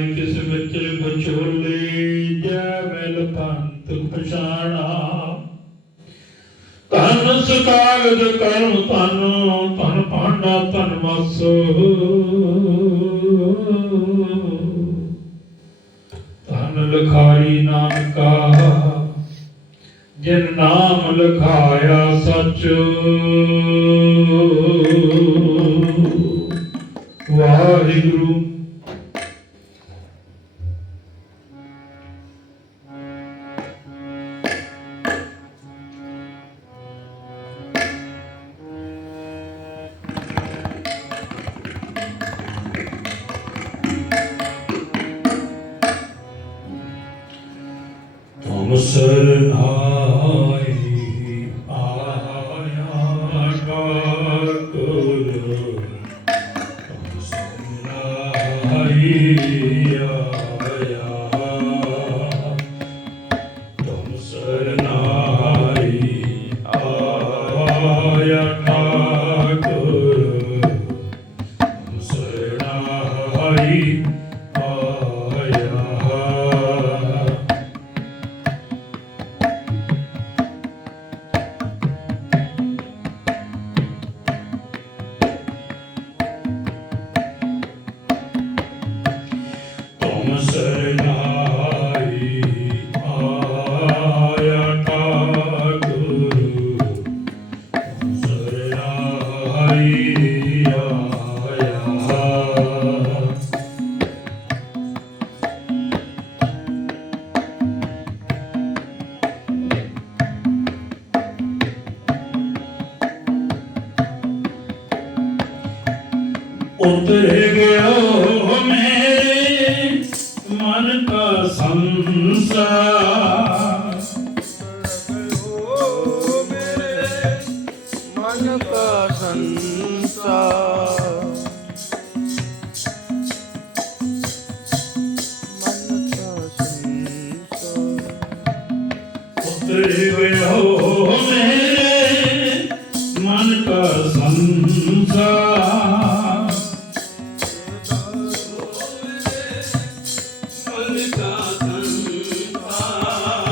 ਕਿਸ ਵਿੱਚ ਵਿਚੋਲੇ ਜੈ ਮਿਲ ਪੰਤ ਪਛਾਣਾ। ਤਨ ਸਕਾਗਦ ਕਰਮ ਤਨ ਤਨ ਪਾਂਡਾ ਤਨ ਵਸ। ਤਨ ਲਖਾਰੀ ਨਾਨਕਾ, ਜਿਨ ਨਾਮ ਲਖਾਇਆ ਸਚ। ਵਾਹਿਗੁਰੂ Sudden ਉਤਰ ਗਿਆ ਮੇਰੇ ਮਨ ਕਾ ਸੰਸਾਰ। ਮੇਰੇ ਮਨ ਕਾ ਸੰਸਾਰ।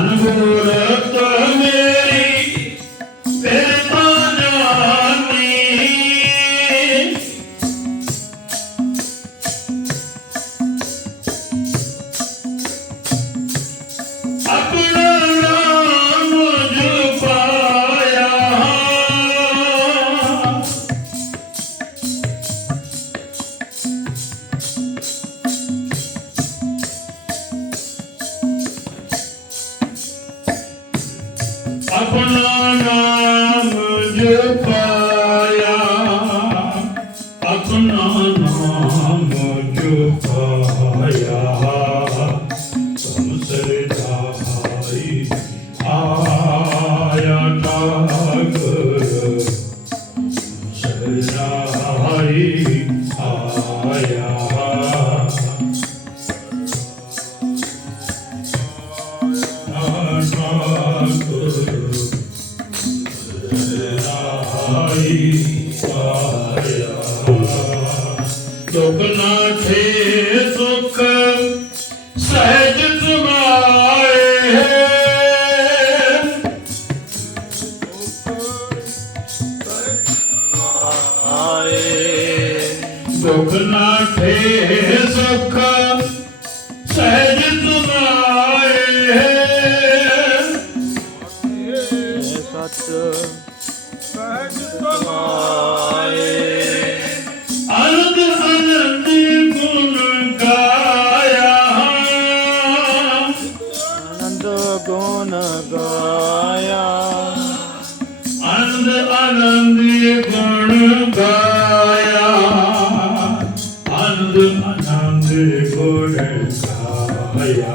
Aleluia! अपना नाम जपाया अपना नाम जपाया तुम सरदाई आया ठाकुर सरदाई आया ਦੁਖ ਨਾ ਥੇ ਸੁਖ ਸਹਿਜ ਤੁਮਾਏ ਆਏ ਦੁਖ ਨਾ ਥੇ ਸੁਖ ਸਹਿਜ ਤੁਮਾਏ ਸਤ ਆਨੰਦ ਗੁਣ ਗਾਇਆ। ਆਨੰਦ ਆਨੰਦ ਗੁਣ ਗਾਇਆ।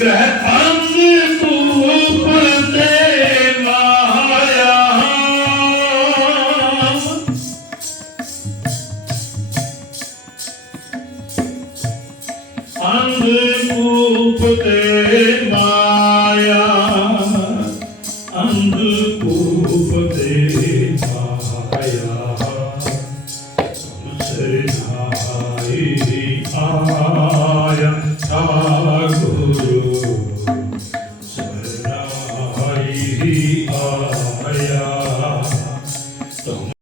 ਗ੍ਰਹਿ ਅੰਗ ਕੂਪ ਤੇ ਮਾਇਆ ਅੰਗ ਕੂਪ ਤੇ ਮਾਇਆ ਅੰਗ ਕੂਪ ਤੇ ਮਾਇਆ ਸਮਸੇ ਨਾਈ ਆਇਆ